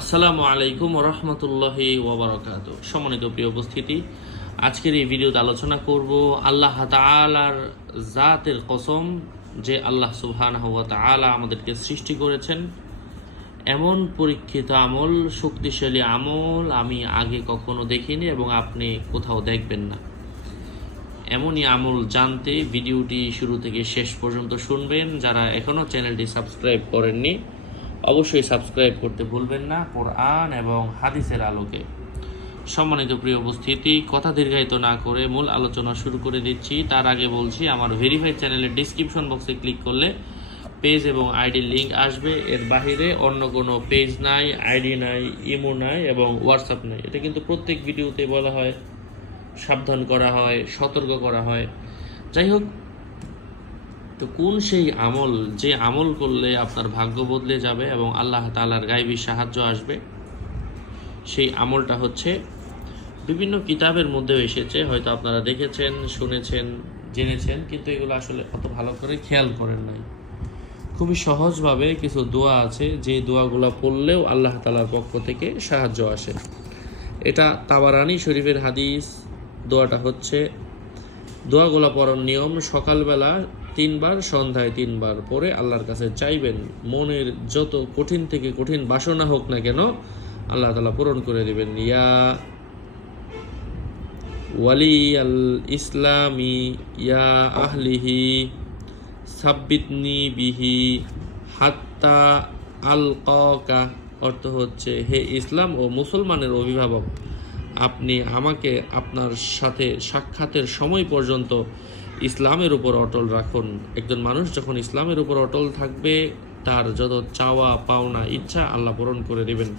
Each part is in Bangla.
আসসালামু আলাইকুম রহমতুল্লাহি ওবরাকাত সম্মানিত প্রিয় উপস্থিতি, আজকের এই ভিডিওতে আলোচনা করব আল্লাহ তাআলার জাতের কসম যে আল্লাহ সুবহানাহু ওয়া তাআলা আমাদেরকে সৃষ্টি করেছেন। এমন পরীক্ষিত আমল, শক্তিশালী আমল আমি আগে কখনো দেখিনি এবং আপনি কোথাও দেখবেন না। এমনই আমল জানতে ভিডিওটি শুরু থেকে শেষ পর্যন্ত শুনবেন। যারা এখনও চ্যানেলটি সাবস্ক্রাইব করেননি অবশ্যই সাবস্ক্রাইব করতে ভুলবেন না কোরআন এবং হাদিসের আলোকে। সম্মানিত প্রিয় উপস্থিতি, কথা দীর্ঘায়িত না করে মূল আলোচনা শুরু করে দিচ্ছি। তার আগে বলছি, আমার ভেরিফাইড চ্যানেলের ডিসক্রিপশন বক্সে ক্লিক করলে পেজ এবং আইডির লিঙ্ক আসবে। এর বাহিরে অন্য কোনো পেজ নাই আইডি নাই ইমো নাই এবং হোয়াটসঅ্যাপ নাই। এটা কিন্তু প্রত্যেক ভিডিওতে বলা হয়, সাবধান করা হয়, সতর্ক করা হয়। যাই হোক তো কোন সেই আমল, যে আমল করলে আপনার ভাগ্য বদলে যাবে এবং আল্লাহ তালার গাইবী সাহায্য আসবে? সেই আমলটা হচ্ছে, বিভিন্ন কিতাবের মধ্যেও এসেছে, হয়তো আপনারা দেখেছেন, শুনেছেন, জেনেছেন, কিন্তু এগুলো আসলে অত ভালো করে খেয়াল করেন নাই। খুবই সহজভাবে কিছু দোয়া আছে, যে দোয়াগুলো পড়লেও আল্লাহ তালার পক্ষ থেকে সাহায্য আসে। এটা তাবারানি শরীফের হাদিস, দোয়াটা হচ্ছে, দোয়াগুলো পড়ার নিয়ম সকালবেলা তিনবার, সন্ধ্যায় তিনবার পরে আল্লাহর কাছে চাইবেন, মনের যত কঠিন থেকে কঠিন বাসনা হোক না কেন, আল্লাহ তালা পূরণ করে দেবেন। ইয়া ওয়ালি আল ইসলামি, ইয়া আহলিহি, সাব্বিতনি বিহি হাত্তা আল কা অর্থ হচ্ছে, হে ইসলাম ও মুসলমানের অভিভাবক আপনি আমাকে আপনার সাথে সাক্ষাতের সময় পর্যন্ত ইসলামের উপর অটল রাখুন। একজন মানুষ যখন ইসলামের উপর অটল থাকবে, তার যত চাওয়া, পাওনা, ইচ্ছা আল্লাহ পূরণ করে দেবেন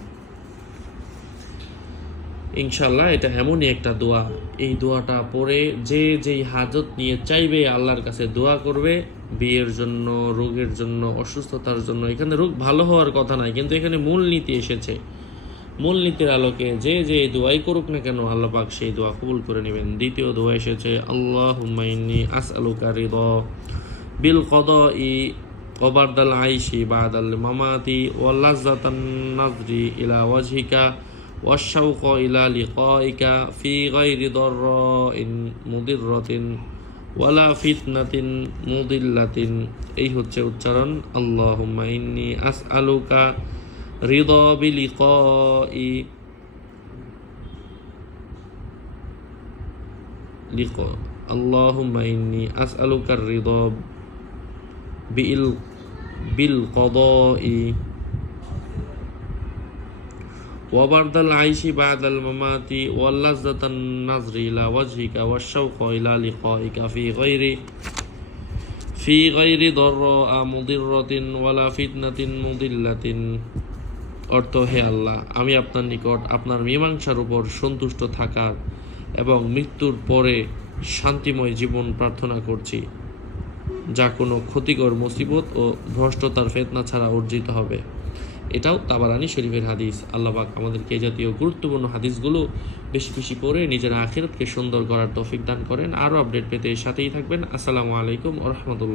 ইনশাল্লাহ এটা এমনই একটা দোয়া। এই দোয়াটা পড়ে যে যেই হাজত নিয়ে চাইবে, আল্লাহর কাছে দোয়া করবে, বিয়ের জন্য, রোগের জন্য, অসুস্থতার জন্য। এখানে রোগ ভালো হওয়ার কথা নাই, কিন্তু এখানে মূল নীতি এসেছে। মূল নীতির আলোকে যে যে দোয়াই করুক না কেন আল্লাহ পাক সেই দোয়া কবুল করে নেবেন দ্বিতীয় দোয়া এসেছে আল্লাহ হুমাইনি আস আলুকা রিদ বিল কদ ই ওবারদাল আইসি বাদাল মামাতি ওয়াল্লাজাতান নাজরি ইলা ওয়াজহিকা والشوق إلى لقائك في غير ضراء مضرة ওয়ালা ফিতনাতিন মুদিল্লাতিন এই হচ্ছে উচ্চারণ আল্লাহুম্মা ইন্নি আসআলুকা রিদা رضا بلقاء لقاء اللهم إني أسألك الرضا بالقضاء وبرد العيش بعد الممات واللذة النظر إلى وجهك والشوق إلى لقائك في غير في غير ضراء مضرة ولا فتنة مضلة অর্থ, হে আল্লাহ, আমি আপনার নিকট আপনার মীমাংসার উপর সন্তুষ্ট থাকার এবং মৃত্যুর পরে শান্তিময় জীবন প্রার্থনা করছি, যা কোনো ক্ষতিকর মুসিবত ও ভ্রষ্টতার ফেতনা ছাড়া অর্জিত হবে। এটাও তাবারানি শরীফের হাদিস। আল্লাহবাক আমাদেরকে জাতীয় গুরুত্বপূর্ণ হাদিসগুলো বেশি বেশি পড়ে নিজের আখিরাতকে সুন্দর করার তৌফিক দান করেন। আরও আপডেট পেতে সাথেই থাকবেন। আসসালামু আলাইকুম রহমতুল্লাহ।